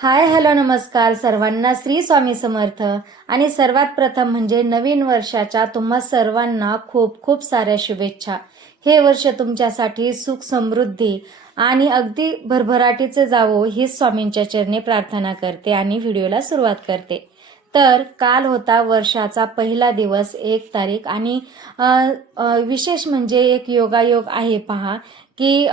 Hi hello नमस्कार सर्वांना, श्री स्वामी समर्थ. आणि सर्वात प्रथम म्हणजे नवीन वर्षाच्या तुम्हा सर्वांना खूप खूप साऱ्या शुभेच्छा. हे वर्ष तुमच्यासाठी सुख समृद्धी आणि अगदी भरभराटीचे जावो हीच स्वामींच्या चरणी प्रार्थना करते आणि व्हिडिओला सुरुवात करते. तर काल होता वर्षाचा पहिला दिवस 1 तारीख आणि विशेष म्हणजे एक योगायोग आहे पहा की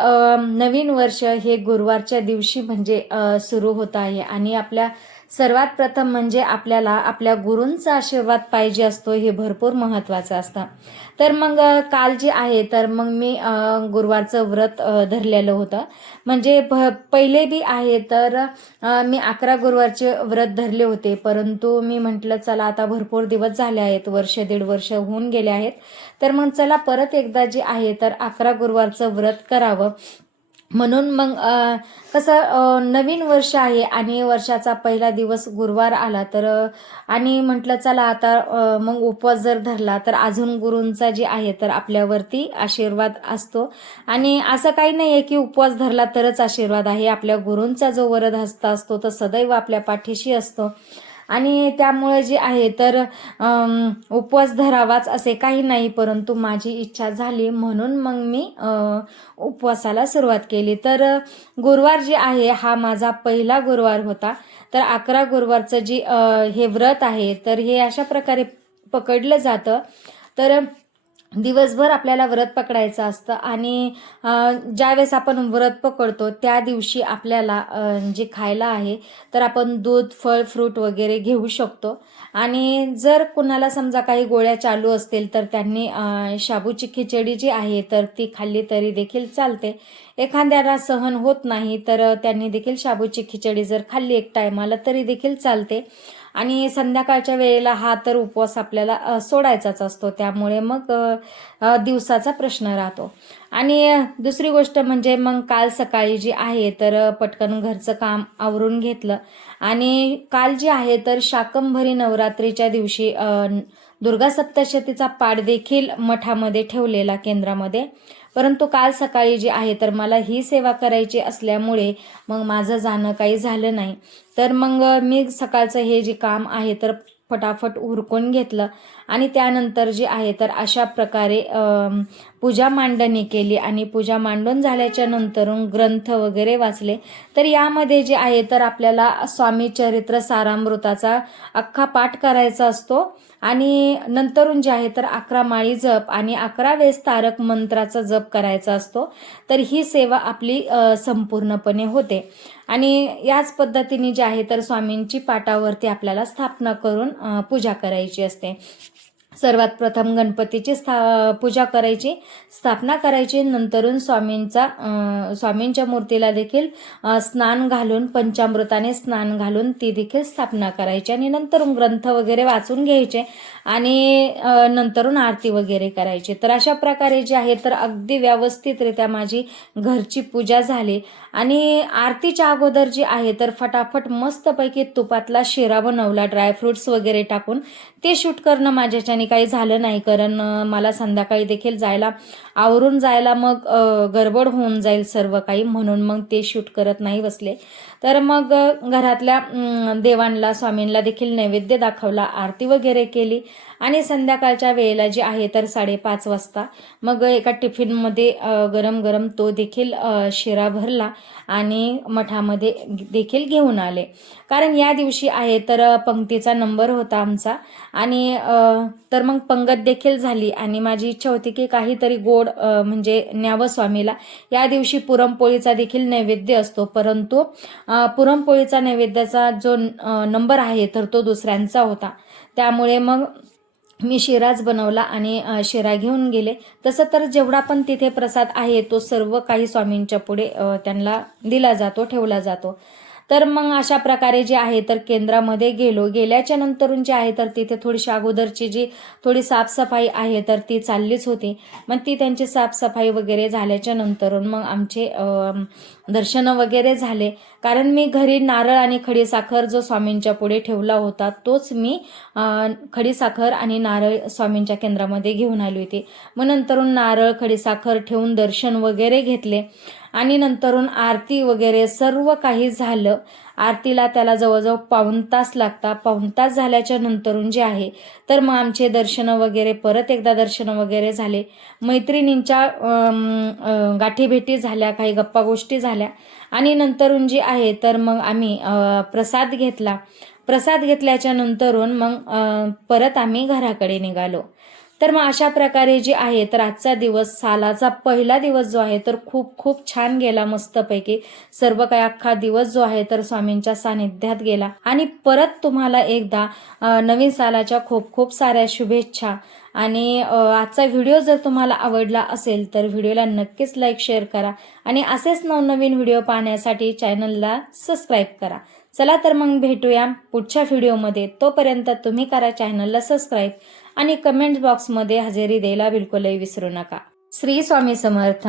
नवीन वर्ष हे गुरुवारच्या दिवशी म्हणजे सुरू होत आहे आणि आपल्या सर्वात प्रथम म्हणजे आपल्याला आपल्या गुरूंचा आशीर्वाद पाहिजे असतो, हे भरपूर महत्त्वाचं असतं. तर मग काल जे आहे तर मग मी गुरुवारचं व्रत धरलेलं होतं. म्हणजे पहिले बी आहे तर मी 11 गुरुवारचे व्रत धरले होते, परंतु मी म्हटलं चला आता भरपूर दिवस झाले आहेत, वर्ष दीड वर्ष होऊन गेले आहेत, तर मग चला परत एकदा जे आहे तर 11 गुरुवारचं व्रत करावं. म्हणून मग कसं नवीन वर्ष आहे आणि वर्षाचा पहिला दिवस गुरुवार आला तर आणि म्हटलं चला आता मग उपवास जर धरला तर अजून गुरूंचा जे आहे तर आपल्यावरती आशीर्वाद असतो. आणि असं काही नाही आहे की उपवास धरला तरच आशीर्वाद आहे, आपल्या गुरूंचा जो वरदहस्त असतो तो सदैव आपल्या पाठीशी असतो. आणि त्यामुळे जे आहे तर उपवास धरावाच असे काही नाही, परंतु माझी इच्छा झाली म्हणून मग मी उपवासाला सुरुवात केली. तर गुरुवार जे आहे हा माझा पहिला गुरुवार होता. तर 11 गुरुवारचं जी हे व्रत आहे तर हे अशा प्रकारे पकडलं जातं. तर दिवसभर आपल्याला व्रत पकडायचं असतं आणि ज्यावेळेस आपण व्रत पकडतो त्या दिवशी आपल्याला जे खायला आहे तर आपण दूध फळ फ्रूट वगैरे घेऊ शकतो. आणि जर कुणाला समजा काही गोळ्या चालू असतील तर त्यांनी शाबूची खिचडी जी आहे तर ती खाल्ली तरी देखील चालते. एखाद्याला सहन होत नाही तर त्यांनी देखील शाबूची खिचडी जर खाल्ली एक टायमाला तरी देखील चालते. आणि संध्याकाळच्या वेळेला हा तर उपवास आपल्याला सोडायचाच असतो, त्यामुळे मग दिवसाचा प्रश्न राहतो. आणि दुसरी गोष्ट म्हणजे मग काल सकाळी जी आहे तर पटकन घरचं काम आवरून घेतलं. आणि काल जे आहे तर शाकंभरी नवरात्रीच्या दिवशी दुर्गा सप्तशतीचा पाठ देखील मठामध्ये ठेवलेला केंद्रामध्ये. परंतु काल सकाळी जे आहे तर मला ही सेवा करायची असल्यामुळे मग माझं जाणं काही झालं नाही. तर मग मी सकाळचं हे जे काम आहे तर फटाफट उरकून घेतलं आणि त्यानंतर जे आहे तर अशा प्रकारे पूजा मांडणी केली. आणि पूजा मांडून झाल्याच्या नंतरून ग्रंथ वगैरे वाचले. तर यामध्ये जे आहे तर आपल्याला स्वामी चरित्र सारामृताचा अख्खा पाठ करायचा असतो. आणि नंतरून जे आहे तर 11 माळी जप आणि 11 वेळेस तारक मंत्राचा जप करायचा असतो. तर ही सेवा आपली संपूर्णपणे होते. आणि याच पद्धतीने जे आहे तर स्वामींची पाटावरती आपल्याला स्थापना करून पूजा करायची असते. सर्वात प्रथम गणपतीची पूजा करायची, स्थापना करायची, नंतरून स्वामींच्या मूर्तीला देखील स्नान घालून पंचामृताने स्नान घालून ती देखील स्थापना करायची. आणि नंतरून ग्रंथ वगैरे वाचून घ्यायचे आणि नंतरून आरती वगैरे करायची. तर अशा प्रकारे जे आहे तर अगदी व्यवस्थितरित्या माझी घरची पूजा झाली. आणि आरतीच्या अगोदर जी आहे तर फटाफट मस्तपैकी तुपातला शिरा बनवला ड्रायफ्रुट्स वगैरे टाकून. ते शूट करणं माझ्याच्याने काही झालं नाही, कारण मला संध्याकाळी देखील आवरून जायला मग गडबड होऊन जाईल सर्व काही, म्हणून मग ते शूट करत नाही बसले. तर मग घरातल्या देवांना स्वामींना देखील नैवेद्य दाखवला, आरती वगैरे केली. आणि संध्याकाळच्या वेळेला जे आहे तर 5:30 वाजता मग एका टिफिनमध्ये गरम गरम तो देखील शिरा भरला आणि मठामध्ये देखील घेऊन आले. कारण या दिवशी आहे तर पंक्तीचा नंबर होता आमचा. आणि तर मग पंगत देखील झाली आणि माझी इच्छा होती की काहीतरी गोड म्हणजे न्यावं स्वामीला. या दिवशी पुरणपोळीचा देखील नैवेद्य असतो, परंतु पुरणपोळीचा नैवेद्याचा जो नंबर आहे तर तो दुसऱ्यांचा होता, त्यामुळे मग मी शिराच बनवला आणि शिरा घेऊन गेले. तसं तर जेवढा पण तिथे प्रसाद आहे तो सर्व काही स्वामींच्या पुढे त्यांना दिला जातो, ठेवला जातो. तर मग अशा प्रकारे जे आहे तर केंद्रामध्ये गेल्याच्या नंतरून जे आहे तर तिथे थोडीशी अगोदरची जी थोडी साफसफाई आहे तर ती चाललीच होती. मग ती त्यांची साफसफाई वगैरे झाल्याच्या नंतरून मग आमचे दर्शनं वगैरे झाले. कारण मी घरी नारळ आणि खडीसाखर जो स्वामींच्या पुढे ठेवला होता तोच मी खडीसाखर आणि नारळ स्वामींच्या केंद्रामध्ये घेऊन आली होती. मग नंतरून नारळ खडीसाखर ठेवून दर्शन वगैरे घेतले. आणि नंतरून आरती वगैरे सर्व काही झालं. आरतीला त्याला जवळजवळ पाऊण तास लागतात. पाऊण तास झाल्याच्या नंतरून जे आहे तर मग आमचे दर्शनं वगैरे परत एकदा दर्शनं वगैरे झाले. मैत्रिणींच्या गाठीभेटी झाल्या, काही गप्पा गोष्टी झाल्या आणि नंतरून जे आहे तर मग आम्ही प्रसाद घेतला. प्रसाद घेतल्याच्या नंतरून मग परत आम्ही घराकडे निघालो. तर मग अशा प्रकारे जे आहे तर आजचा दिवस, सालाचा पहिला दिवस जो आहे तर खूप खूप छान गेला. मस्तपैकी सर्व काही अख्खा दिवस जो आहे तर स्वामींच्या सानिध्यात गेला. आणि परत तुम्हाला एकदा नवीन सालाच्या खूप खूप साऱ्या शुभेच्छा. आणि आजचा व्हिडिओ जर तुम्हाला आवडला असेल तर व्हिडिओला नक्कीच लाईक शेअर करा आणि असेच नवनवीन व्हिडिओ पाहण्यासाठी चॅनलला सबस्क्राईब करा. चला तर मग भेटूया पुढच्या व्हिडिओमध्ये. तोपर्यंत तुम्ही करा चॅनलला सबस्क्राईब आणि कमेंट बॉक्समध्ये हजेरी द्यायला बिलकुलही विसरू नका. श्री स्वामी समर्थ.